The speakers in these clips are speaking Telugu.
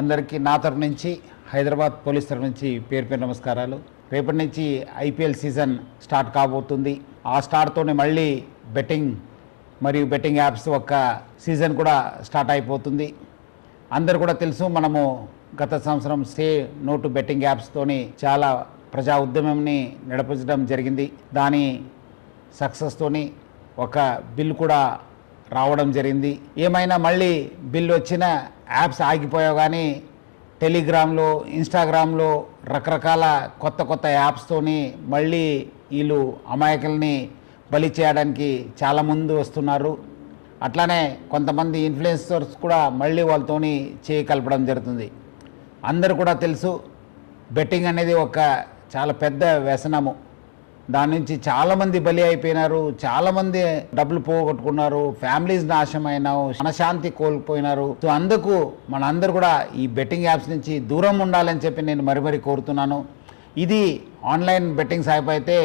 అందరికీ నా తరపు నుంచి హైదరాబాద్ పోలీస్ తరపు నుంచి పేరు పేరు నమస్కారాలు. రేపటి నుంచి ఐపీఎల్ సీజన్ స్టార్ట్ కాబోతుంది. ఆ స్టార్ట్తోనే మళ్ళీ బెట్టింగ్ మరియు బెట్టింగ్ యాప్స్ ఒక సీజన్ కూడా స్టార్ట్ అయిపోతుంది. అందరు కూడా తెలుసు, మనము గత సంవత్సరం సే నో టు బెట్టింగ్ యాప్స్తోని చాలా ప్రజా ఉద్యమంని నడిపించడం జరిగింది. దాని సక్సెస్తోని ఒక బిల్ కూడా రావడం జరిగింది. ఏమైనా మళ్ళీ బిల్ వచ్చిన యాప్స్ ఆగిపోయావు, కానీ టెలిగ్రామ్లో, ఇన్స్టాగ్రామ్లో రకరకాల కొత్త యాప్స్తోని మళ్ళీ వీళ్ళు అమాయకుల్ని బలి చేయడానికి చాలా ముందు వస్తున్నారు. అట్లానే కొంతమంది ఇన్ఫ్లుయెన్సర్స్ కూడా మళ్ళీ వాళ్ళతోని చేయి కలపడం జరుగుతుంది. అందరు కూడా తెలుసు, బెట్టింగ్ అనేది ఒక చాలా పెద్ద వ్యసనము. దాని నుంచి చాలామంది బలి అయిపోయినారు, చాలామంది డబ్బులు పోగొట్టుకున్నారు, ఫ్యామిలీస్ నాశనమైనారు, మనశాంతి కోల్పోయినారు. సో అందుకు మనందరూ కూడా ఈ బెట్టింగ్ యాప్స్ నుంచి దూరం ఉండాలని చెప్పి నేను మరీ కోరుతున్నాను. ఇది ఆన్లైన్ బెట్టింగ్ యాప్ అయితే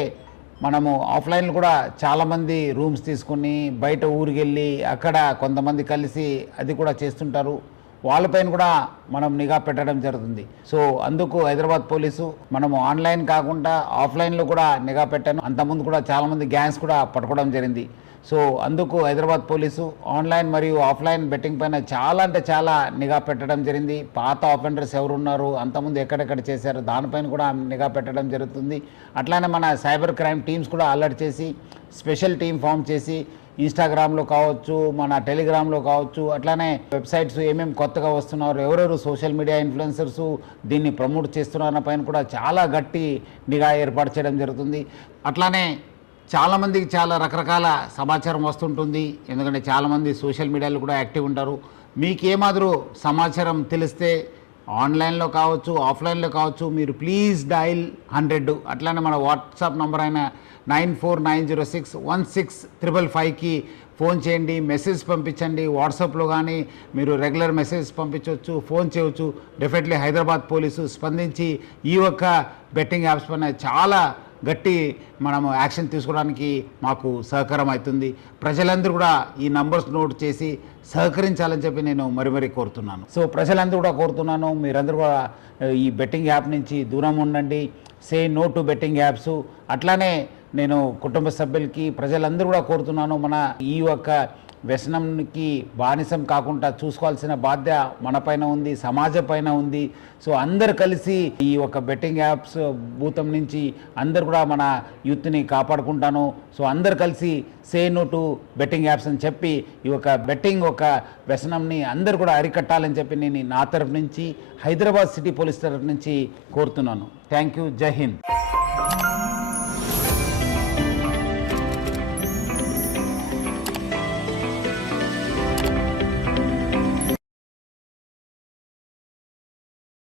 మనము ఆఫ్లైన్లో కూడా చాలామంది రూమ్స్ తీసుకుని బయట ఊరికి వెళ్ళి అక్కడ కొంతమంది కలిసి అది కూడా చేస్తుంటారు. వాళ్ళపైన కూడా మనం నిఘా పెట్టడం జరుగుతుంది. సో అందుకు హైదరాబాద్ పోలీసు మనము ఆన్లైన్ కాకుండా ఆఫ్లైన్లో కూడా నిఘా పెట్టాను. అంతకుముందు కూడా చాలామంది గ్యాంగ్స్ కూడా పట్టుకోవడం జరిగింది. సో అందుకు హైదరాబాద్ పోలీసు ఆన్లైన్ మరియు ఆఫ్లైన్ బెట్టింగ్ పైన చాలా అంటే చాలా నిఘా పెట్టడం జరిగింది. పాత ఆఫెండర్స్ ఎవరున్నారు, అంతకుముందు ఎక్కడెక్కడ చేశారు, దానిపైన కూడా నిఘా పెట్టడం జరుగుతుంది. అట్లానే మన సైబర్ క్రైమ్ టీమ్స్ కూడా అలర్ట్ చేసి స్పెషల్ టీం ఫామ్ చేసి ఇన్స్టాగ్రామ్లో కావచ్చు, మన టెలిగ్రామ్లో కావచ్చు, అట్లానే వెబ్సైట్స్ ఏమేమి కొత్తగా వస్తున్నారు, ఎవరెవరు సోషల్ మీడియా ఇన్ఫ్లుయెన్సర్స్ దీన్ని ప్రమోట్ చేస్తున్నారన్న పైన కూడా చాలా గట్టి నిఘా ఏర్పాటు చేయడం జరుగుతుంది. అట్లానే చాలామందికి చాలా రకరకాల సమాచారం వస్తుంటుంది. ఎందుకంటే చాలామంది సోషల్ మీడియాలో కూడా యాక్టివ్ ఉంటారు. మీకు ఏమాదిరూ సమాచారం తెలిస్తే ఆన్లైన్లో కావచ్చు, ఆఫ్లైన్లో కావచ్చు, మీరు ప్లీజ్ డయల్ 100. అట్లానే మన వాట్సాప్ నంబర్ అయిన 9490616555కి ఫోన్ చేయండి, మెసేజ్ పంపించండి. వాట్సాప్లో కానీ మీరు రెగ్యులర్ మెసేజ్ పంపించవచ్చు, ఫోన్ చేయవచ్చు. డెఫినెట్లీ హైదరాబాద్ పోలీసు స్పందించి ఈ ఒక్క బెట్టింగ్ యాప్స్ పైన చాలా గట్టి మనము యాక్షన్ తీసుకోవడానికి మాకు సహకారం అవుతుంది. ప్రజలందరూ కూడా ఈ నంబర్స్ నోట్ చేసి సహకరించాలని చెప్పి నేను మరీ కోరుతున్నాను. సో ప్రజలందరూ కూడా కోరుతున్నాను, మీరందరూ కూడా ఈ బెట్టింగ్ యాప్ నుంచి దూరం ఉండండి. Say no to betting apps. అట్లానే నేను కుటుంబ సభ్యులకి ప్రజలందరూ కూడా కోరుతున్నాను, మన ఈ యొక్క వ్యసనంకి బానిసం కాకుండా చూసుకోవాల్సిన బాధ్యత మన పైన ఉంది, సమాజం పైన ఉంది. సో అందరు కలిసి ఈ ఒక బెట్టింగ్ యాప్స్ భూతం నుంచి అందరు కూడా మన యూత్ని కాపాడుకుంటాను. సో అందరు కలిసి say no to betting apps అని చెప్పి ఈ ఒక బెట్టింగ్ ఒక వ్యసనంని అందరు కూడా అరికట్టాలని చెప్పి నేను నా తరఫు నుంచి హైదరాబాద్ సిటీ పోలీస్ తరఫు నుంచి కోరుతున్నాను. Thank you. జై హింద్.